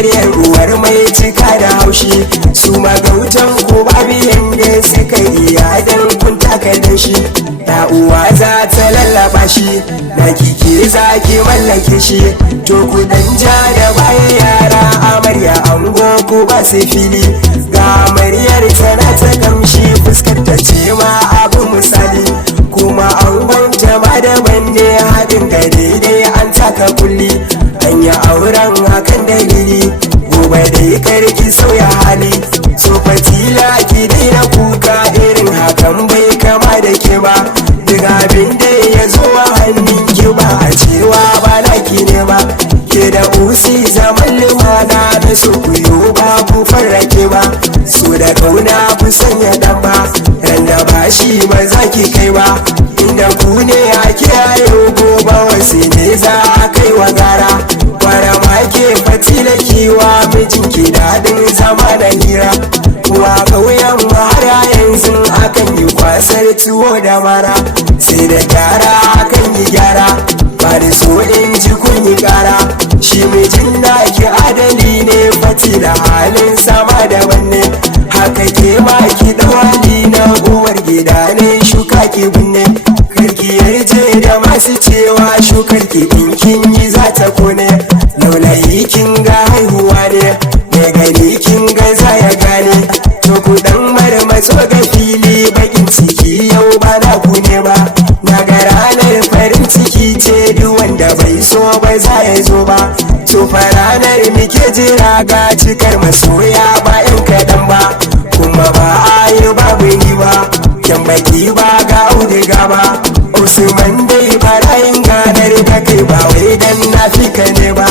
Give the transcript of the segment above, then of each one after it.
karyar uwar mai cika da haushi su magautan ku babu yanda suka iya dan kun taka da shi ya uwa za ta lallaba shi na kike za ki mallake shi to ku dan ja da baya yara amarya ango ku ba su fili ga amaryar tana ta kamshi fuskar ta ce ma abu misali kuma angon jama da bande haɗin ga daidai an taka kulli an yi auren hakan dalili gobe dai karki sauya hali so Fatila ki daina kuka irin hakan bai kama da ke ba duk abin da ya zo a hannun ki ba a cewa ba naki ne ba ke da usi zaman limana da su kuyo ba ku farrake ba su da kauna ku sanya dan ba ran da ba shi ba za ki kai ba inda ku ne a kiyaye gobe wasu ne za a kai wa gara kwara ma ke Fatila kiwa mijinki daɗin zama da hira wa ƙauyen har yanzu akan yi kwasar tuwo da mara sai da gyara akan yi gyara ba da so in ji kun yi ƙara shi mijin na ki adali ne Fatila halin sama daban ne haka ke ma ki dawali na uwar gida ne shuka ki binne karki yarje da masu cewa shukar ki in kin yi za ta kone laulayi kin ga haihuwa ne mai gani kin ga za ya gane to ku dan marmatso ga fili bakin ciki yau ba na ku ne ba na ga ranar farin ciki ce duk wanda bai so ba za ya zo ba to fa ranar muke jira ga cikar masoya ba yan kaɗan ba kuma ba a yi babu ni ba yan baki ba ga auduga ba Usman dai barayin ganar da kai ba wai dan na fi ka ne ba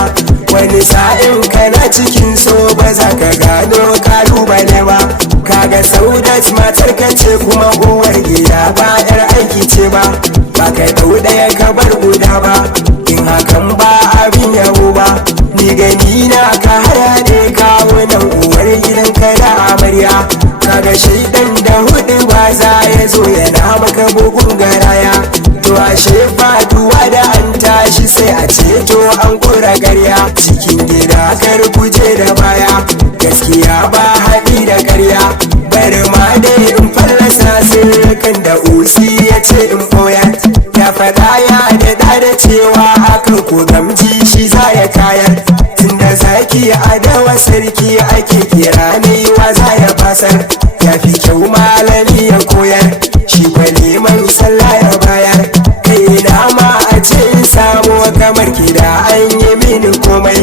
wani sa'in kana cikin so ba za ka gano kalubale ba kaga Saudat matar ka ce kuma uwar gida ba yar aiki ce ba ba ka dau daya ka bar guda ba in hakan ba abin yabo ba ni gani na ka haya ne kawo nan uwar gidan ka da amarya kaga shaidan da hudu ba za ya zo yana maka bugun garaya to ashe faduwa da an tashi sai a ceto an kura garya cikin gida kar kuje da baya gaskiya ba haɗi da karya bari ma dai in fallasa sirrikan da usi ya ce in koya ya faɗa ya da cewa akan ko gamji shi za ya kayar tunda zaki adawa sarki ake kira ne wa za ya fasar ya fi kyau malami ya koyar shi kwaliman sallah ya bayar kai na ma a ce in samu kamar ki da an yi mini komai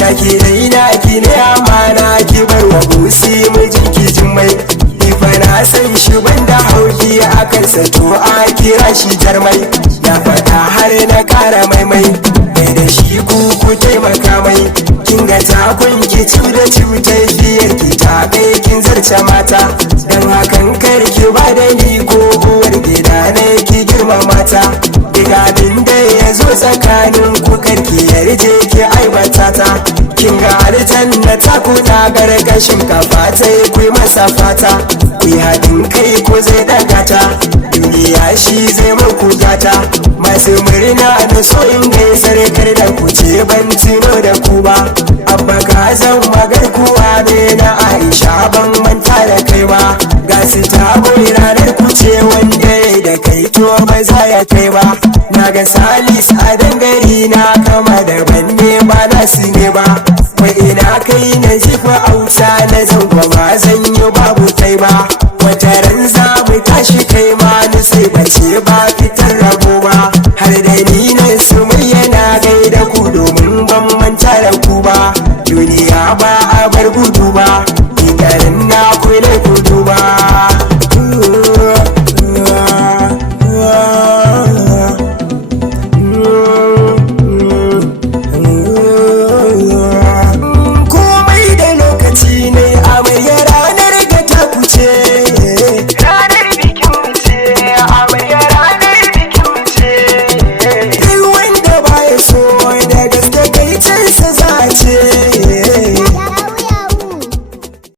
na ki dai na ki ne amana ki bar wa busi mijinki jimmai ni fa na san shi banda hauki a kansa to a kira shi jarmai na faɗa har na kara maimai mai da shi ku taimaka mai kin ga takun ki da cutar biyar ki ta kai kin zarce mata dan hakan kar ki ba da ni ko uwar gida ne ki girma mata duk abin da ya zo tsakanin ku karki yarje ki aibata ta kin ga aljanna ta kuna gargashin kafa ta ku masa fata ku haɗin kai ko zai daga ta duniya shi zai muku gata masu murna na so in gaisar kar da ku ce ban tuno da ku ba abba ka zan magar kuwa ne na Aisha ban manta da kai ba ga su tabo ranar ku ce wanda da kai to ba za ya kai ba na ga Salis a dangari na kama da banne ba na su ne ba wai ina kai na jifa auta na zango ba zan yi babu kai ba wata ran za mu tashi kai ma ni sai bace ba fitar